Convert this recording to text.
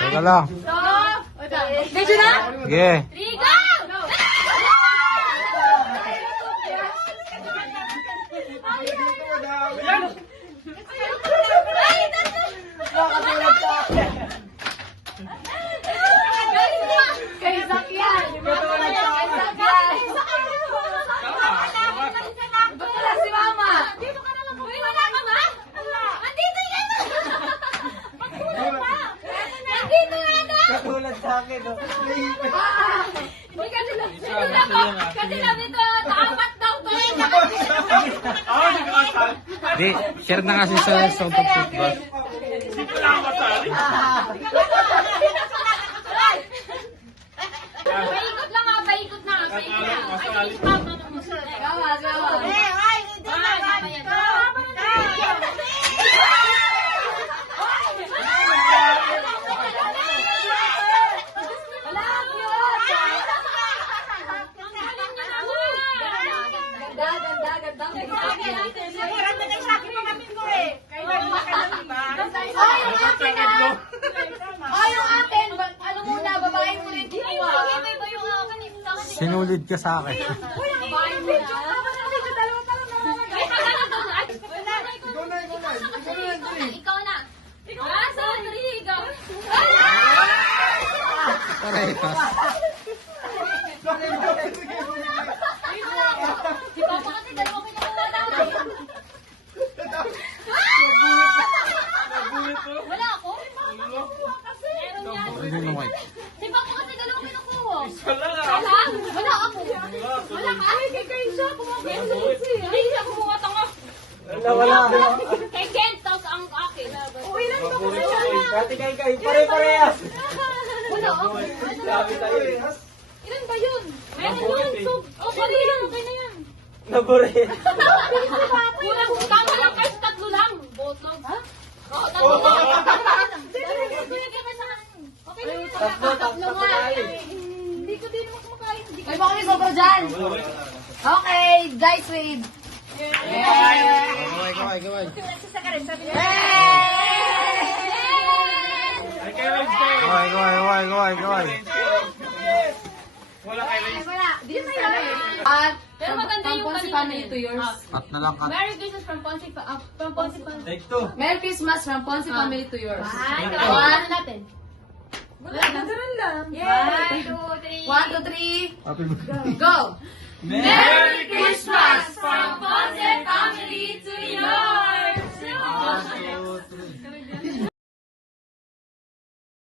Teka lang. Medyo na? Sige. 3, go! Kay Zach yan. Wala si Mama. Dito ka na lang. Uy, wala ka ba? Andito yan. Nandito yan. Katulad sa akin, no? Hindi kasi lang. Kasi lang dito. Dapat daw to. Di, share na kasi sa Sound of Football. Paikot lang ha. Paikot na. Paikot na. Ay, mama mo. Gawa, gawa. Sinulid ka sa akin. Ikaw na. Sorry, ikaw. Parehas. Si Papa kasi dalawa kinukuha namin. Wala ako? Meron yan. Ano naman? Si Papa kasi dalawa kinukuha. Wala? Wala ako. Wala ka? Ay, kay Kay siya. Kumuha ka Hindi siya kumuha tanga. Wala. Kay Ken, tapos ang akin. Uy, lang ba kasi Dati kay, pare-parehas. Wala ako. Sabi tayo. Ilan ba yun? Meron yun. So, pwede yan. Okay na yan. Nabore. Kulang, tama lang guys, tatlo lang. Both lang. Ha? Oo, tatlo lang. Okay lang yun. Tatlo nga. Hindi ko din naman kumakain. May mga kami sobra dyan. Okay, guys, wait. Gaway. Hey! Gaway. Wala kay Ray. Dito na yan. At, Pero maganda yung Ponce kanina family to yours. At na lang ka. Merry Christmas from Ponce family. Take two. Merry Christmas from Ponce family to yours. Ay, One. ano natin? Wala, ganun lang. 1, 2, 3. 1, 2, 3, Happy birthday. go! Merry Christmas from Ponce family to yours!